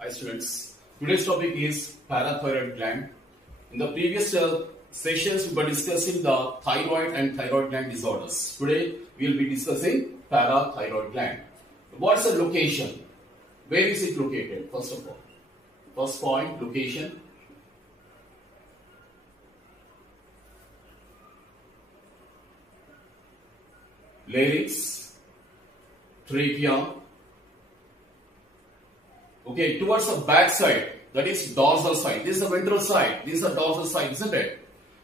Hi students, today's topic is parathyroid gland. In the previous sessions we were discussing the thyroid and thyroid gland disorders. Today we will be discussing parathyroid gland. What's the location? Where is it located? First of all, first point, location. Larynx, trachea. Okay, towards the back side, that is dorsal side. This is the ventral side. This is the dorsal side, isn't it?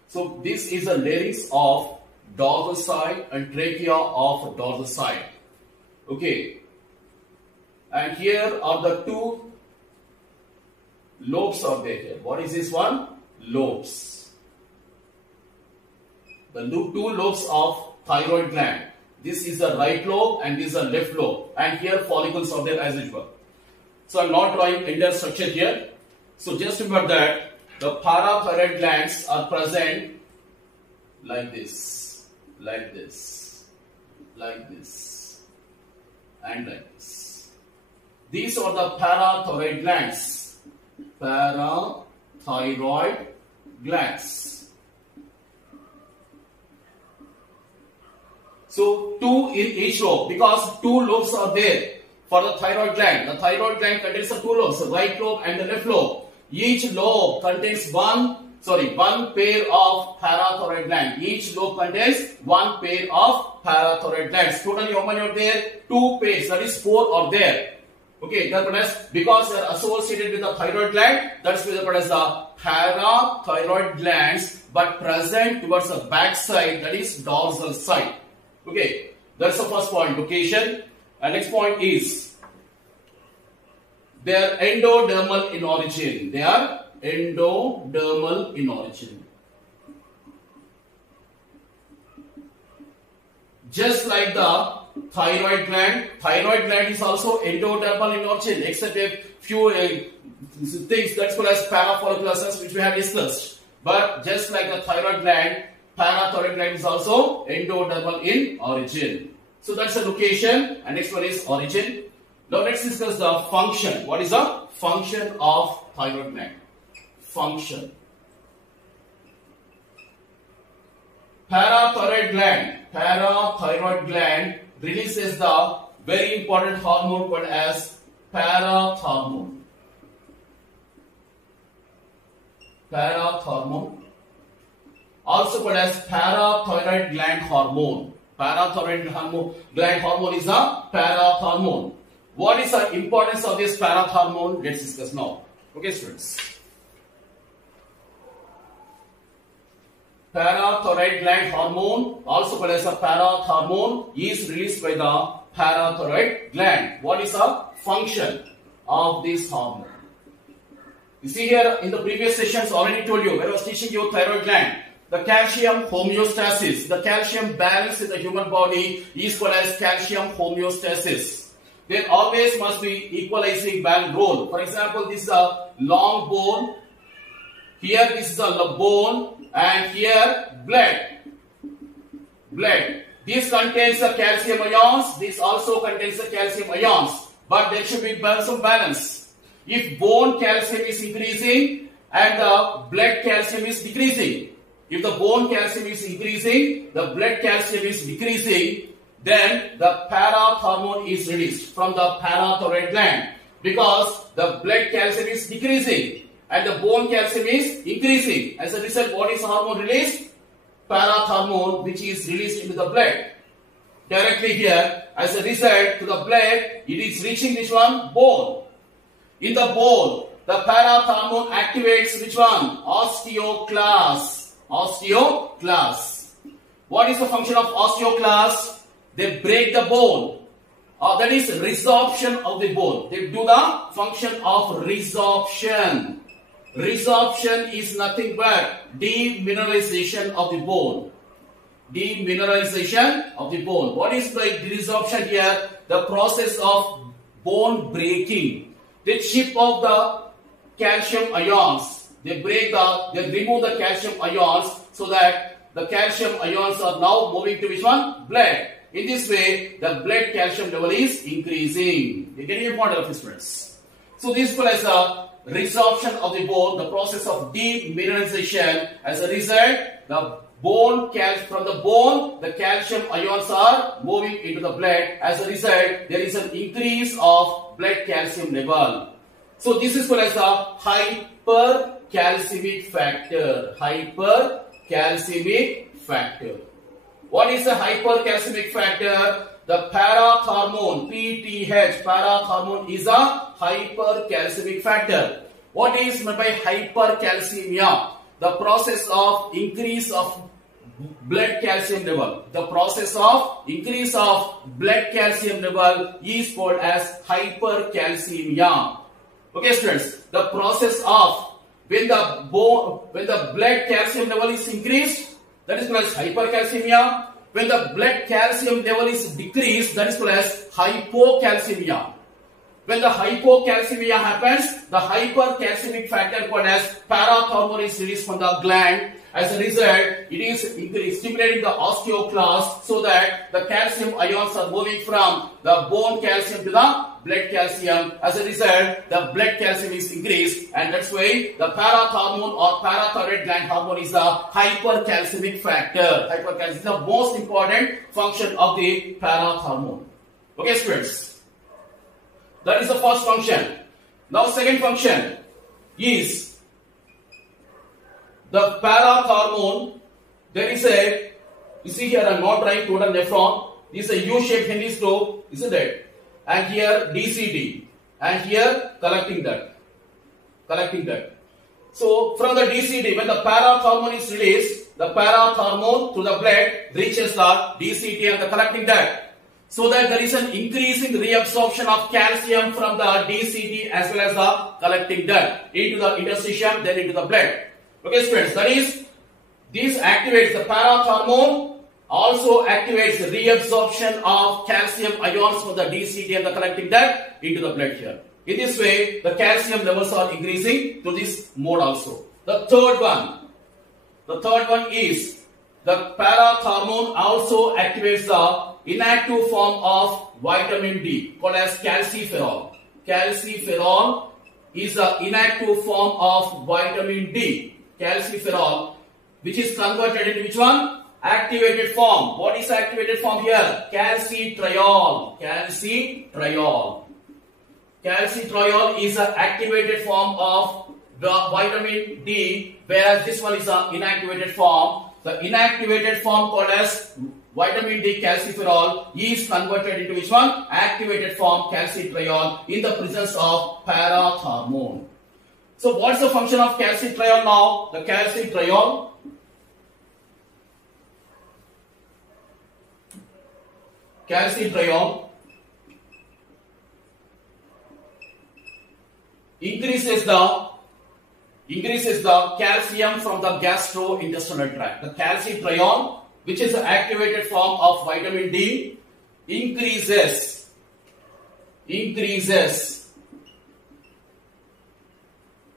So this is the larynx of dorsal side and trachea of dorsal side. Okay, and here are the two lobes are there. Here, what is this one? Lobes. The two lobes of thyroid gland. This is the right lobe and this is the left lobe, and here follicles are there as usual. So I am not drawing entire structure here. So just remember that the parathyroid glands are present like this, like this, like this, and like this. These are the parathyroid glands. Parathyroid glands. So two in each lobe, because two lobes are there. For the thyroid gland contains the two lobes, the right lobe and the left lobe. Each lobe contains one pair of parathyroid gland. Each lobe contains one pair of parathyroid glands. Totally how many are there? Two pairs, that is four are there. Okay, because they are associated with the thyroid gland, that's why they are called as the parathyroid glands, but present towards the back side, that is dorsal side. Okay, that's the first point, location. And next point is, they are endodermal in origin. They are endodermal in origin. Just like the thyroid gland is also endodermal in origin, except a few things that's called as parafollicular cells, which we have discussed. But just like the thyroid gland, parathyroid gland is also endodermal in origin. So that's the location, and next one is origin. Now let's discuss the function. What is the function of thyroid gland? Function. Parathyroid gland releases the very important hormone called as parathormone. Parathormone, also called as parathyroid gland hormone. Parathyroid gland hormone is the parathormone. What is the importance of this parathormone? Let's discuss now. Okay, students. Parathyroid gland hormone, also called as a parathormone, is released by the parathyroid gland. What is the function of this hormone? You see here in the previous sessions, already told you, when I was teaching you thyroid gland, the calcium homeostasis, the calcium balance in the human body is called as calcium homeostasis. There always must be equalizing balance role. For example, this is a long bone. Here this is a bone, and here blood. This contains the calcium ions. This also contains the calcium ions. But there should be some balance. If bone calcium is increasing and the blood calcium is decreasing, if the bone calcium is increasing, the blood calcium is decreasing, then the parathormone is released from the parathyroid gland, because the blood calcium is decreasing and the bone calcium is increasing. As a result, what is the hormone released? Parathormone, which is released into the blood directly here. As a result, to the blood, it is reaching which one? Bone. In the bone, the parathormone activates which one? Osteoclast. Osteoclast. What is the function of osteoclast? They break the bone. That is resorption of the bone. They do the function of resorption. Resorption is nothing but demineralization of the bone. Demineralization of the bone. What is the resorption here? The process of bone breaking. They chip off the calcium ions. They remove the calcium ions, so that the calcium ions are now moving to which one? Blood. In this way, the blood calcium level is increasing. You get your point of this, friends. So this is called as a resorption of the bone, the process of demineralization. As a result, the bone from the bone, the calcium ions are moving into the blood. As a result, there is an increase of blood calcium level. So this is called as the hypercalcemic factor. Hypercalcemic factor. What is the hypercalcemic factor? The parathormone, PTH, parathormone is a hypercalcemic factor. What is meant by hypercalcemia? The process of increase of blood calcium level. The process of increase of blood calcium level is called as hypercalcemia. Okay, students, the process of when the blood calcium level is increased, that is called as hypercalcemia. When the blood calcium level is decreased, that is called as hypocalcemia. When the hypocalcemia happens, the hypercalcemic factor called as parathormone is released from the gland. As a result, it is stimulating the osteoclast so that the calcium ions are moving from the bone calcium to the blood calcium. As a result, the blood calcium is increased, and that's why the parathormone or parathyroid gland hormone is the hypercalcemic factor. Hypercalcemic is the most important function of the parathormone. Okay, students. That is the first function. Now, second function is the parathormone. There is a, you see here, I'm not drawing total nephron. This is a U-shaped Henry's lobe, isn't it? And here DCD, and here collecting duct. So from the DCD, when the parathormone is released, the parathormone through the blood reaches the DCD and the collecting duct. So that there is an increasing reabsorption of calcium from the DCD as well as the collecting duct into the interstitium, then into the blood. Okay, students, that is, this activates the parathormone, also activates the reabsorption of calcium ions from the DCD and the collecting duct into the blood here. In this way, the calcium levels are increasing to this mode also. The third one is the parathormone also activates the inactive form of vitamin D called as calciferol. Calciferol is the inactive form of vitamin D. Calciferol, which is converted into which one? Activated form. What is activated form here? Calcitriol. Calcitriol is an activated form of the vitamin D, whereas this one is an inactivated form. The inactivated form called as vitamin D calciferol is converted into which one? Activated form calcitriol in the presence of parathormone. So what's the function of calcitriol now? The calcitriol increases the calcium from the gastrointestinal tract. The calcitriol, which is the activated form of vitamin D, increases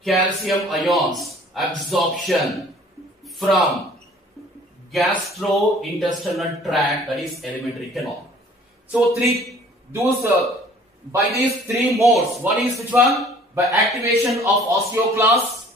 calcium ions absorption from gastrointestinal tract, that is alimentary canal. So by these three modes, one is which one? By activation of osteoclasts,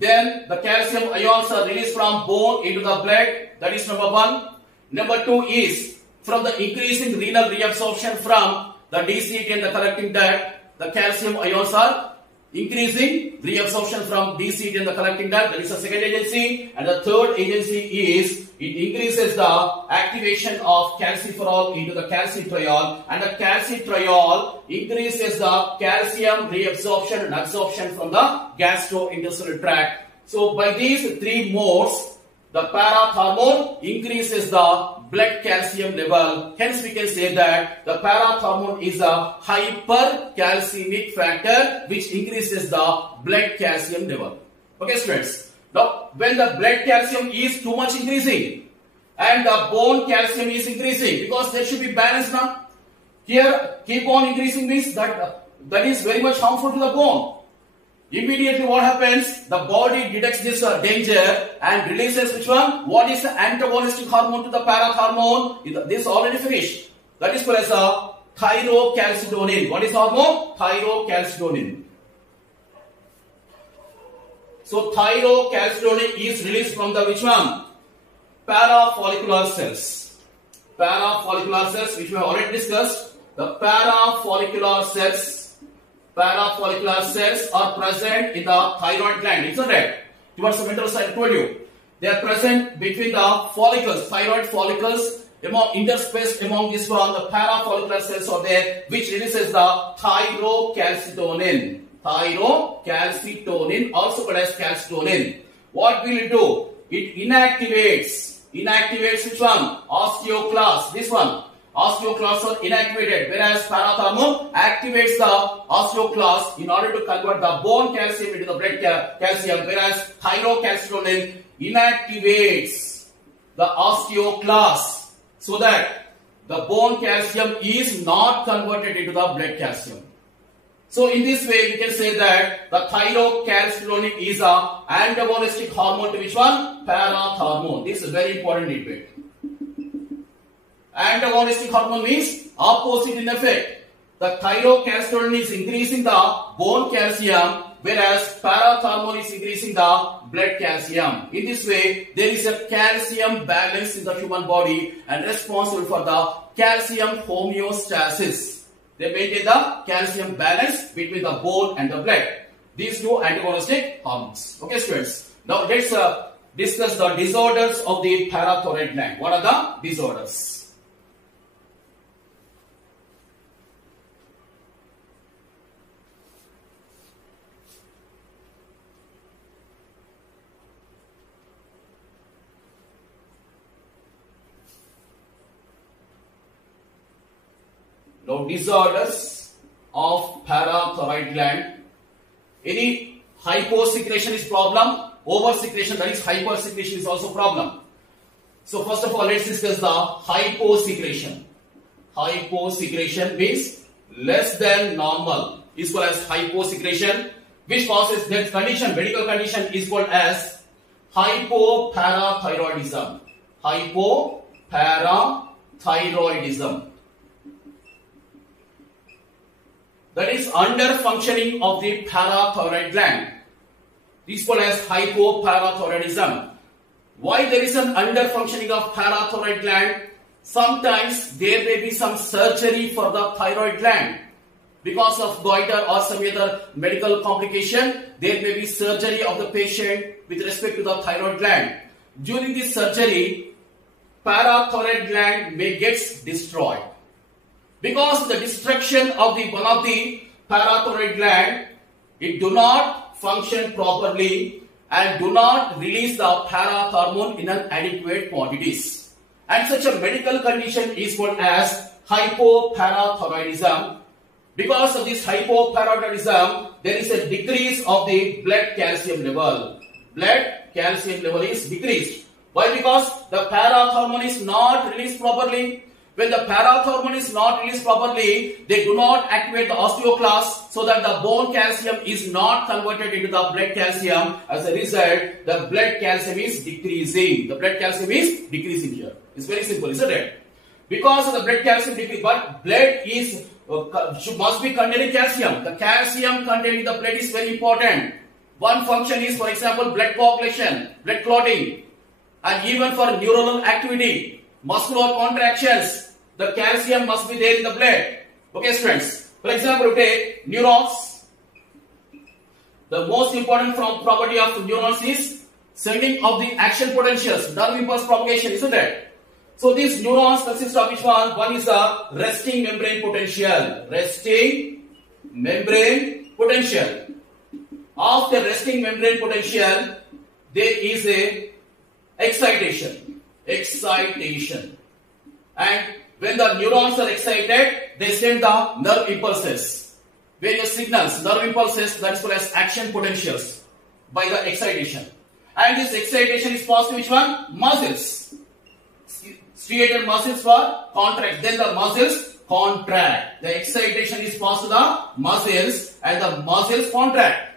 then the calcium ions are released from bone into the blood, that is number one. Number two is from the increasing renal reabsorption from the DCD and the collecting duct, the calcium ions are increasing reabsorption from DCD and the collecting duct. That is the second agency. And the third agency is it increases the activation of calciferol into the calcitriol, and the calcitriol increases the calcium reabsorption and absorption from the gastrointestinal tract. So by these three modes, the parathormone increases the blood calcium level. Hence we can say that the parathormone is a hypercalcemic factor which increases the blood calcium level. Okay, students. Now, when the blood calcium is too much increasing and the bone calcium is increasing, because there should be balance now. Here, keep on increasing means that is very much harmful to the bone. Immediately what happens? The body detects this danger and releases which one? What is the antagonistic hormone to the parathormone? This is already finished. That is called as a thyrocalcitonin. What is hormone? Thyrocalcitonin. So thyrocalcitonin is released from the which one? Parafollicular cells. Parafollicular cells, which we have already discussed. The parafollicular cells are present in the thyroid gland, isn't it? Towards the ventral side, I told you. They are present between the follicles, thyroid follicles, interspaced among this one, the parafollicular cells are there, which releases the thyrocalcitonin. Thyrocalcitonin, also called as calcitonin. What will it do? It inactivates which one? Osteoclasts. This one. Osteoclasts are inactivated, whereas parathormone activates the osteoclasts in order to convert the bone calcium into the blood calcium, whereas thyrocalcitonin inactivates the osteoclasts so that the bone calcium is not converted into the blood calcium. So in this way, we can say that the thyrocalcitonin is a antagonistic hormone to which one? Parathormone. This is very important debate. Antagonistic hormone means opposite in effect. The thyrocalcitonin is increasing the bone calcium, whereas parathormone is increasing the blood calcium. In this way, there is a calcium balance in the human body and responsible for the calcium homeostasis. They maintain the calcium balance between the bone and the blood. These two antagonistic hormones. Okay, students. Now let's discuss the disorders of the parathyroid gland. What are the disorders? Now, disorders of parathyroid gland. Any hyposecretion is problem. Oversecretion, that is hypersecretion, is also problem. So first of all, let's discuss the hyposecretion. Hyposecretion means less than normal is called as hyposecretion, which causes that condition, medical condition is called as hypoparathyroidism. Hypoparathyroidism. That is under functioning of the parathyroid gland. This is called as hypoparathyroidism. Why there is an under functioning of parathyroid gland? Sometimes there may be some surgery for the thyroid gland. Because of goiter or some other medical complication, there may be surgery of the patient with respect to the thyroid gland. During this surgery, parathyroid gland may get destroyed. Because of the destruction of the one of the parathyroid gland, it do not function properly and do not release the parathormone in an adequate quantities. And such a medical condition is called as hypoparathyroidism. Because of this hypoparathyroidism, there is a decrease of the blood calcium level. Blood calcium level is decreased. Why? Because the parathormone is not released properly. When the parathormone is not released properly, they do not activate the osteoclasts so that the bone calcium is not converted into the blood calcium. As a result, the blood calcium is decreasing. The blood calcium is decreasing here. It's very simple, isn't it? Because of the blood calcium decrease, but blood is must be containing calcium. The calcium contained in the blood is very important. One function is, for example, blood coagulation, blood clotting, and even for neuronal activity, muscular contractions. The calcium must be there in the blood. Okay, students. For example, take neurons. The most important property of neurons is sending of the action potentials, nerve impulse propagation, isn't it? So these neurons consist of which one? One is a resting membrane potential. Resting membrane potential. After resting membrane potential, there is a excitation. Excitation. And when the neurons are excited, they send the nerve impulses, various signals, nerve impulses, that is called as action potentials by the excitation. And this excitation is passed to which one? Muscles. Striated muscles for contract. Then the muscles contract. The excitation is passed to the muscles and the muscles contract.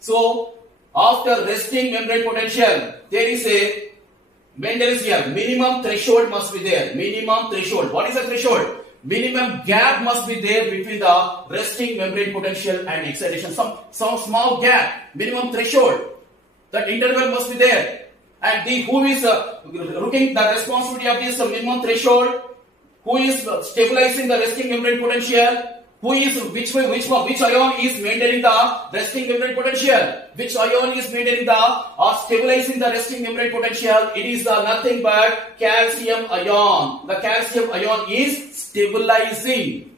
So, after resting membrane potential, there is a Mendel's here, minimum threshold must be there. Minimum threshold. What is the threshold? minimum gap must be there between the resting membrane potential and excitation. Some small gap, minimum threshold. That interval must be there. And who is looking the responsibility of this minimum threshold? Who is stabilizing the resting membrane potential? Who is which ion is maintaining the resting membrane potential? Which ion is maintaining the or stabilizing the resting membrane potential? It is nothing but calcium ion. The calcium ion is stabilizing,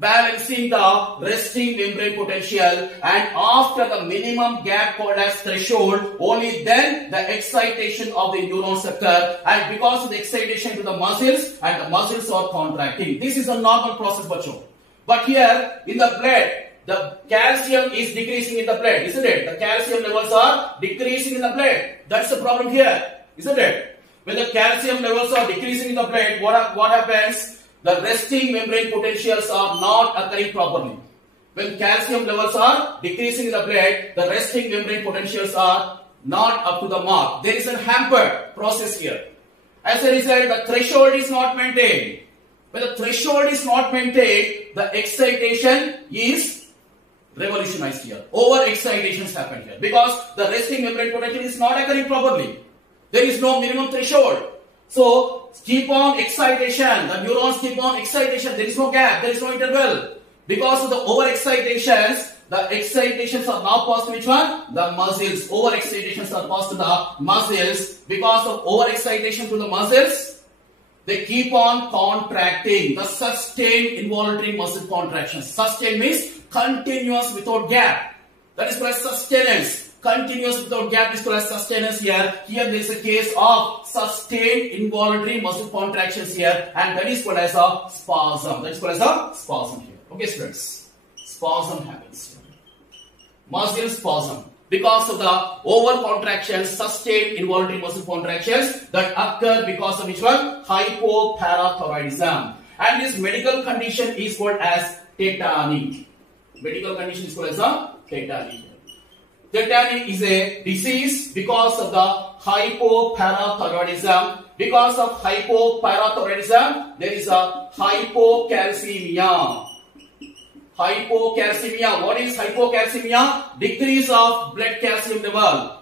balancing the resting membrane potential, and after the minimum gap called as threshold, only then the excitation of the neurons occur, and because of the excitation to the muscles, and the muscles are contracting. This is a normal process, bacho. But here in the blood, the calcium is decreasing in the blood, isn't it? The calcium levels are decreasing in the blood. That's the problem here, isn't it? When the calcium levels are decreasing in the blood, what happens? The resting membrane potentials are not occurring properly. When calcium levels are decreasing in the blood, the resting membrane potentials are not up to the mark. There is a hampered process here. As a result, the threshold is not maintained. When the threshold is not maintained, the excitation is revolutionized here. Over-excitations happen here because the resting membrane potential is not occurring properly. There is no minimum threshold. So, keep on excitation. The neurons keep on excitation. There is no gap. There is no interval. Because of the over-excitations, the excitations are now passed to which one? The muscles. Over-excitations are passed to the muscles. Because of over-excitation to the muscles, they keep on contracting. The sustained involuntary muscle contractions. Sustained means continuous without gap. That is called as sustenance. Continuous without gap is called as sustenance here. Here there is a case of sustained involuntary muscle contractions here, and that is called as a spasm. That is called as a spasm here. Okay, students. Spasm happens here. Muscle spasm. Because of the over contractions, sustained involuntary muscle contractions that occur because of which one? Hypoparathyroidism. And this medical condition is called as tetany. Medical condition is called as a tetany. Tetany is a disease because of the hypoparathyroidism. Because of hypoparathyroidism, there is a hypocalcemia. Hypocalcemia. What is hypocalcemia? Decrease of blood calcium level.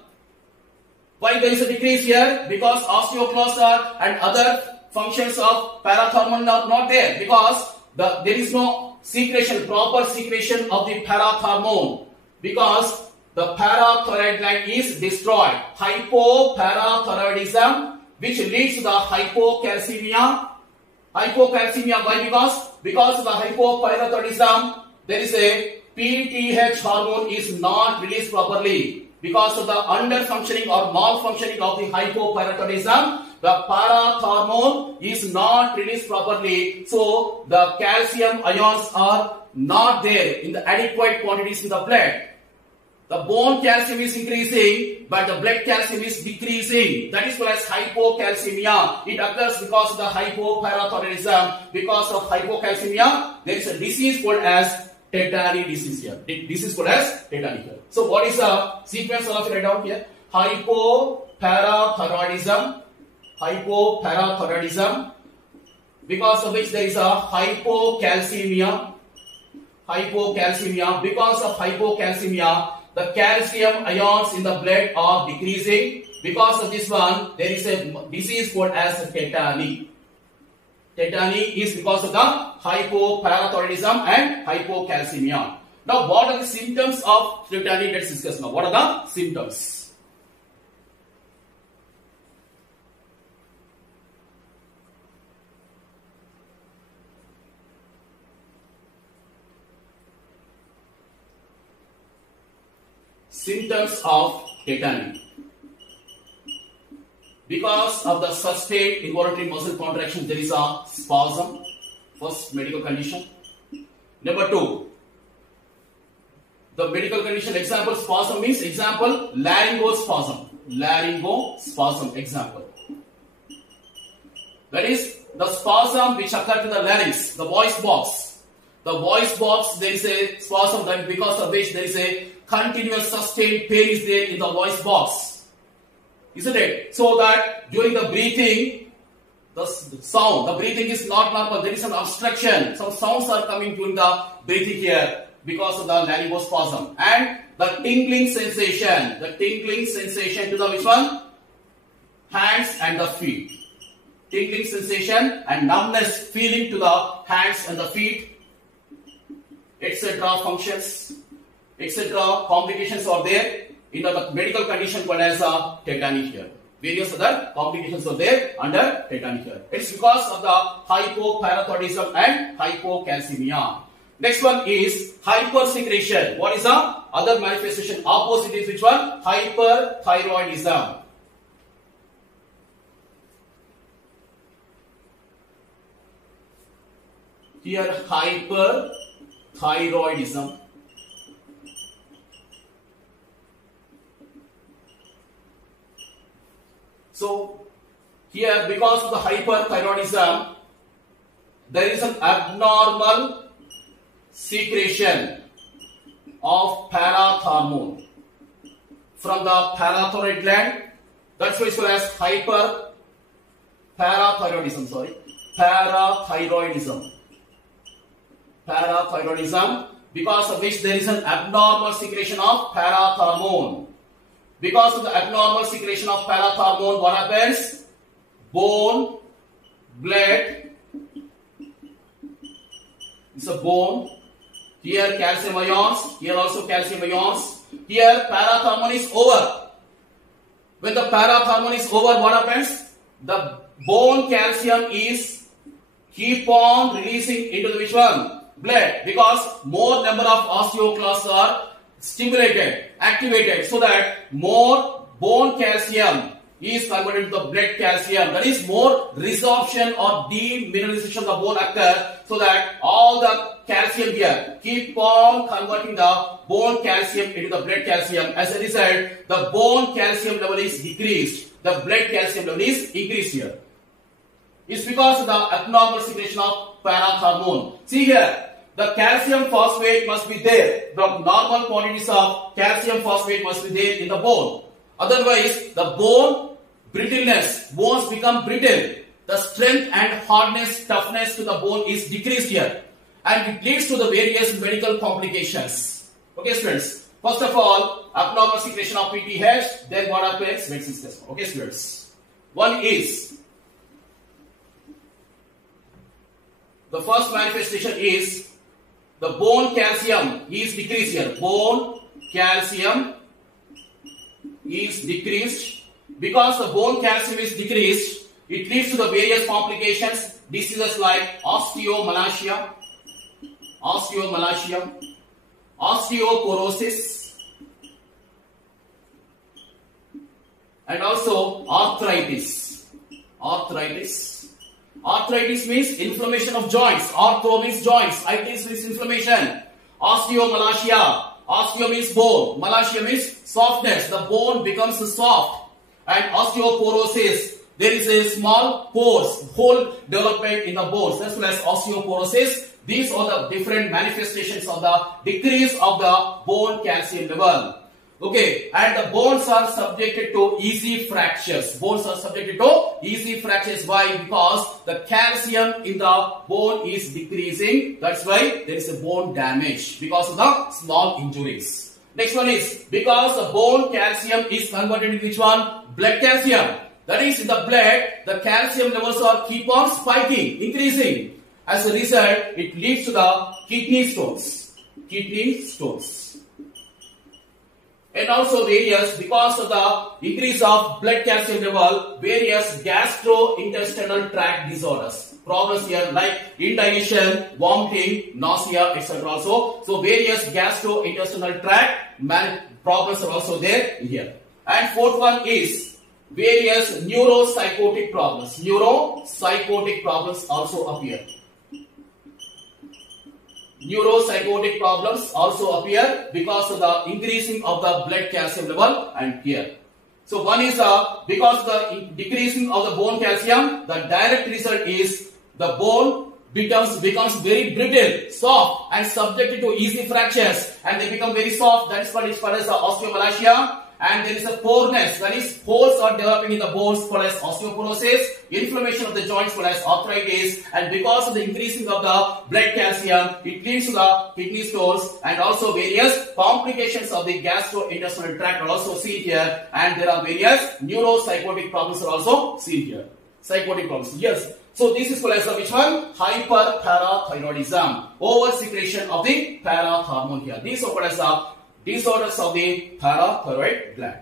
Why there is a decrease here? Because osteoclast and other functions of parathormone are not there. Because there is no secretion, proper secretion of the parathormone. Because the parathyroid gland is destroyed. Hypoparathyroidism, which leads to the hypocalcemia. Hypocalcemia, why? Because of the hypoparathyroidism, there is a PTH hormone is not released properly. Because of the underfunctioning or malfunctioning of the hypoparathyroidism, the parathormone is not released properly. So the calcium ions are not there in the adequate quantities in the blood. The bone calcium is increasing, but the blood calcium is decreasing. That is called as hypocalcemia. It occurs because of the hypoparathyroidism. Because of hypocalcemia, there is a disease called as tetany disease here. This is called as tetany here. So what is the sequence of write down here? Hypoparathyroidism. Hypoparathyroidism. Because of which there is a hypocalcemia. Hypocalcemia. Because of hypocalcemia, the calcium ions in the blood are decreasing. Because of this one, there is a disease called as tetany. Tetany is because of the hypoparathyroidism and hypocalcemia. Now, what are the symptoms of tetany? Let's discuss now. What are the symptoms? Symptoms of tetany. Because of the sustained involuntary muscle contraction, there is a spasm. First medical condition. Number 2, the medical condition example spasm means example laryngospasm. Laryngospasm example. That is the spasm which occur to the larynx, the voice box. The voice box, there is a spasm that because of which there is a continuous sustained pain is there in the voice box. Isn't it? So that during the breathing, the sound, the breathing is not normal. There is an obstruction. Some sounds are coming during the breathing here because of the laryngosspasm. And the tingling sensation to the which one? Hands and the feet. Tingling sensation and numbness feeling to the hands and the feet, etc. functions, etc. complications are there in the medical condition called as tetany here. Various other complications are there under tetany here. It's because of the hypoparathyroidism and hypocalcemia. Next one is hypersecretion. What is the other manifestation? Opposite is which one? Hyperthyroidism. Here hyperthyroidism. So here because of the hyperthyroidism there is an abnormal secretion of parathormone from the parathyroid gland. That's why it's called as hyperparathyroidism. Parathyroidism, because of which there is an abnormal secretion of parathormone. Because of the abnormal secretion of parathormone, what happens? Bone, blood, it's a bone. Here calcium ions, here also calcium ions. Here parathormone is over. When the parathormone is over, what happens? The bone calcium is keep on releasing into the which one? Blood, because more number of osteoclasts are stimulated, activated, so that more bone calcium is converted to the blood calcium. That is more resorption or demineralization of the bone occur, so that all the calcium here keep on converting the bone calcium into the blood calcium. As a result, the bone calcium level is decreased, the blood calcium level is increased here. It's because of the abnormal secretion of parathormone. See here, the calcium phosphate must be there. The normal quantities of calcium phosphate must be there in the bone. Otherwise, the bone brittleness, bones become brittle. The strength and hardness, toughness to the bone is decreased here. And it leads to the various medical complications. Okay, students. First of all, abnormal secretion of PTH. Then what happens? Let's discuss. Okay, students. One is, the first manifestation is the bone calcium is decreased here. Bone calcium is decreased. Because the bone calcium is decreased, it leads to the various complications, diseases like osteomalacia, osteoporosis, and also arthritis. Arthritis means inflammation of joints. Arthro means joints. Itis means inflammation. Osteomalacia. Osteo means bone. Malacia means softness. The bone becomes soft. And osteoporosis. There is a small pores, hole development in the bones. That's known as osteoporosis. These are the different manifestations of the decrease of the bone calcium level. Okay, and the bones are subjected to easy fractures. Bones are subjected to easy fractures. Why? Because the calcium in the bone is decreasing. That's why there is a bone damage because of the small injuries. Next one is because the bone calcium is converted into which one? Blood calcium. That is, in the blood, the calcium levels are keep on spiking, increasing. As a result, it leads to the kidney stones. And also various, because of the increase of blood calcium level, various gastrointestinal tract disorders. Problems here like indigestion, vomiting, nausea, etc. also. So various gastrointestinal tract problems are also there here. And fourth one is various neuropsychotic problems. Neuropsychotic problems also appear. Neuropsychotic problems also appear because of the increasing of the blood calcium level and here. So one is because of the decreasing of the bone calcium, the direct result is the bone becomes very brittle, soft and subjected to easy fractures, and they become very soft. That is what is called as the osteomalacia. and there is a poreness, that is holes are developing in the bones called as osteoporosis, inflammation of the joints called as arthritis, and because of the increasing of the blood calcium, it leads to the kidney stones, and also various complications of the gastrointestinal tract are also seen here, and there are various neuropsychotic problems are also seen here. Psychotic problems, yes. So this is called as which one? Hyperparathyroidism, over secretion of the para hormone here. These are called as the disorders of the parathyroid gland.